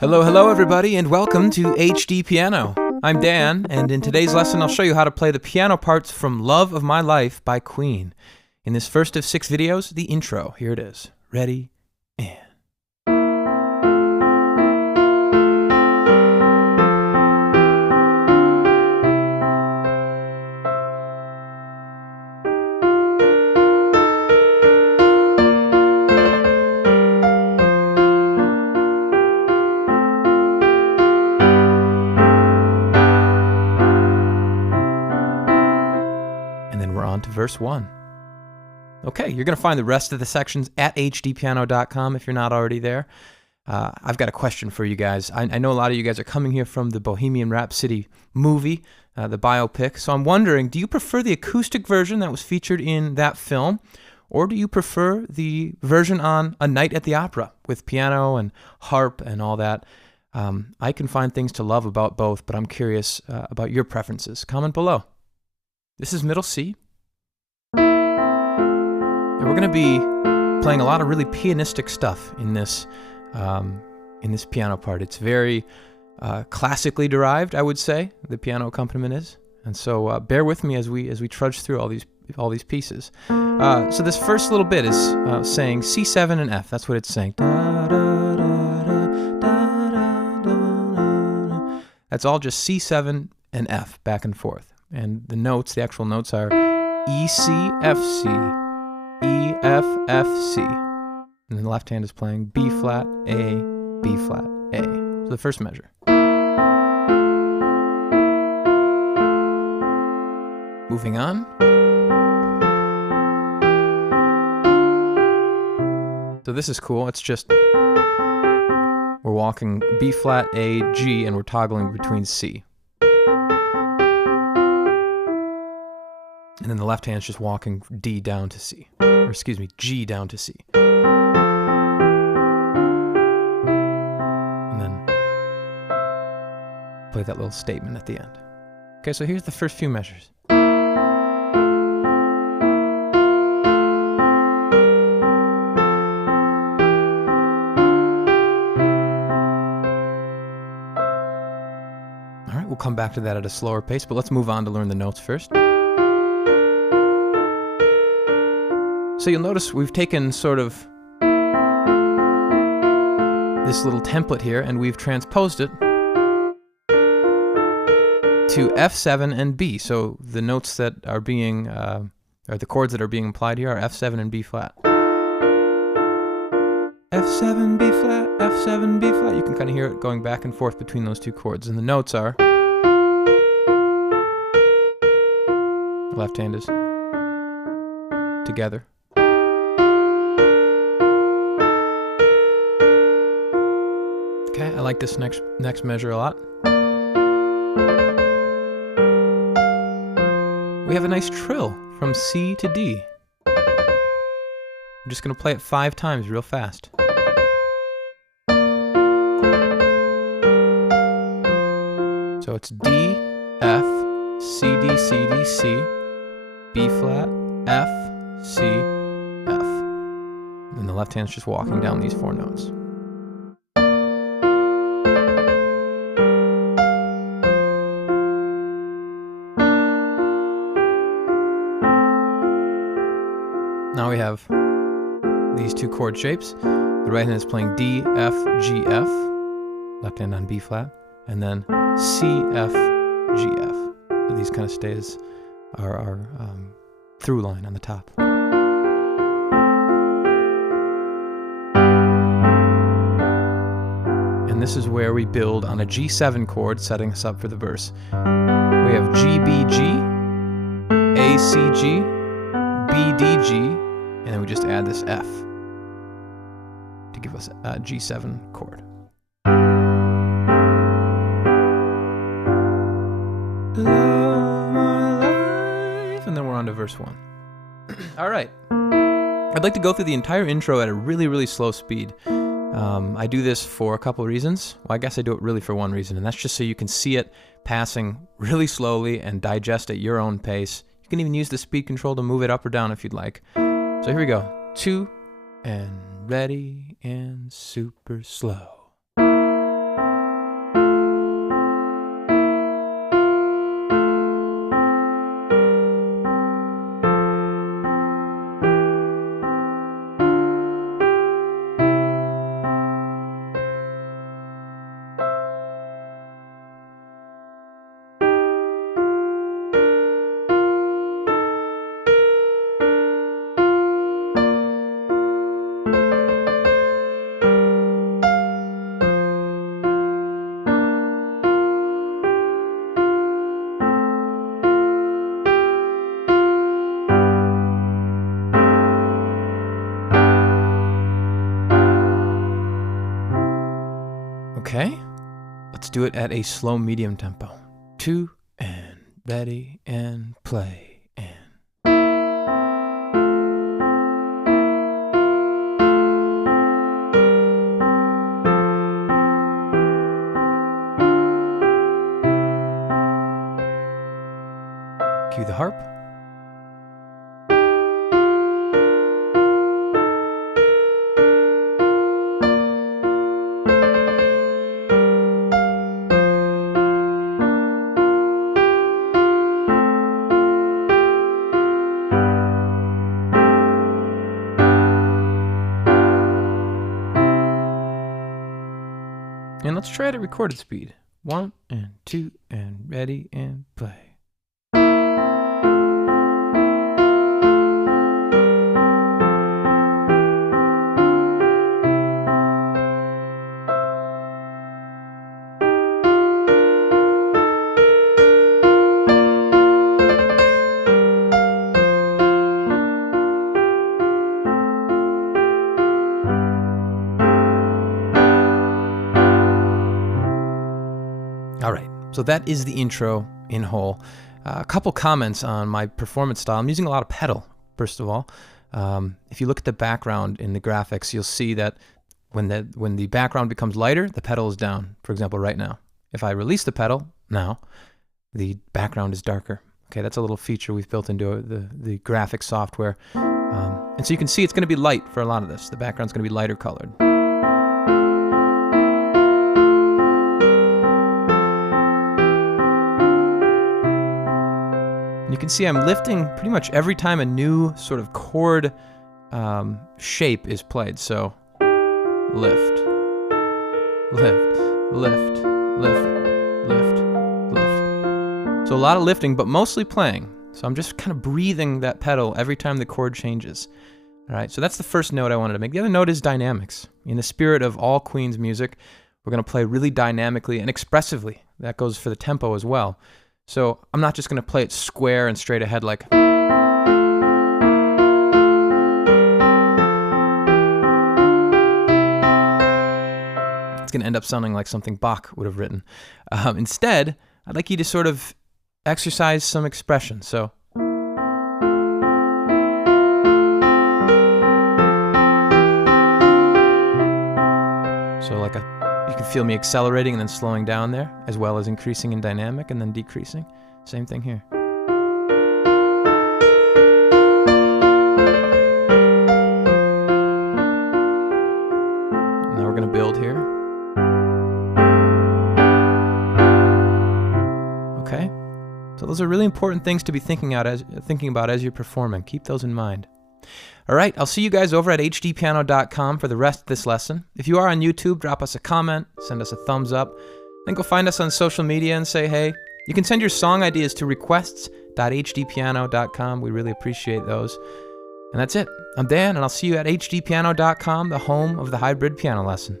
Hello everybody, and welcome to HDpiano. I'm Dan, and in today's lesson I'll show you how to play the piano parts from Love of My Life by Queen. In this first of 6 videos, the intro. Here it is. Ready, and... And then we're on to verse 1. Okay, you're going to find the rest of the sections at hdpiano.com if you're not already there. I've got a question for you guys. I know a lot of you guys are coming here from the Bohemian Rhapsody movie, the biopic, so I'm wondering, do you prefer the acoustic version that was featured in that film, or do you prefer the version on A Night at the Opera with piano and harp and all that? I can find things to love about both, but I'm curious about your preferences. Comment below. This is middle C. And we're going to be playing a lot of really pianistic stuff in this piano part. It's very classically derived, I would say, the piano accompaniment is. And so bear with me as we trudge through all these pieces. So this first little bit is saying C7 and F. That's what it's saying. That's all just C7 and F back and forth. And the notes, the actual notes are E, C, F, C, E, F, F, C. And then the left hand is playing B flat, A, B flat, A. So the first measure. Moving on. So this is cool. It's just, we're walking B flat, A, G, and we're toggling between C. And then the left hand's just walking D down to C. Or excuse me, G down to C. And then play that little statement at the end. Okay, so here's the first few measures. All right, we'll come back to that at a slower pace, but let's move on to learn the notes first. So you'll notice we've taken sort of this little template here and we've transposed it to F7 and B. So the notes that are being, or the chords that are being applied here are F7 and B flat. F7, B flat, F7, B flat. You can kind of hear it going back and forth between those two chords. And the notes are, the left hand is together. Okay, I like this next measure a lot. We have a nice trill from C to D. I'm just going to play it 5 times real fast. So it's D, F, C, D, C, D, C, B flat, F, C, F. And the left hand's just walking down these 4 notes. Now we have these 2 chord shapes. The right hand is playing D, F, G, F. Left hand on B flat. And then C, F, G, F. So these kind of stay as our through line on the top. And this is where we build on a G7 chord, setting us up for the verse. We have G, B, G, A, C, G, B, D, G, and then we just add this F to give us a G7 chord. Love my life. And then we're on to verse 1. All right. I'd like to go through the entire intro at a really, really slow speed. I do this for a couple of reasons. Well, I guess I do it really for one reason, and that's just so you can see it passing really slowly and digest at your own pace. You can even use the speed control to move it up or down if you'd like. So here we go. 2, and ready, and super slow. Okay, let's do it at a slow medium tempo. 2 and ready and play and. Cue the harp. And let's try it at recorded speed. 1 and 2 and ready and play. All right, so that is the intro in whole. A couple comments on my performance style. I'm using a lot of pedal, first of all. If you look at the background in the graphics, you'll see that when the background becomes lighter, the pedal is down. For example, right now. If I release the pedal now, the background is darker. Okay, that's a little feature we've built into the graphics software. And so you can see it's going to be light for a lot of this. The background's going to be lighter colored. And you can see I'm lifting pretty much every time a new sort of chord shape is played. So lift, lift, lift, lift, lift, lift. So a lot of lifting, but mostly playing. So I'm just kind of breathing that pedal every time the chord changes. All right, so that's the first note I wanted to make. The other note is dynamics. In the spirit of all Queen's music, we're going to play really dynamically and expressively. That goes for the tempo as well. So I'm not just going to play it square and straight ahead like. It's going to end up sounding like something Bach would have written. Instead, I'd like you to sort of exercise some expression. So. You can feel me accelerating and then slowing down there, as well as increasing in dynamic and then decreasing. Same thing here. Now we're going to build here. Okay? So those are really important things to be thinking about as you're performing. Keep those in mind. All right, I'll see you guys over at HDpiano.com for the rest of this lesson. If you are on YouTube, drop us a comment, send us a thumbs up, then go find us on social media and say hey. You can send your song ideas to requests.hdpiano.com. We really appreciate those. And that's it. I'm Dan, and I'll see you at HDpiano.com, the home of the hybrid piano lesson.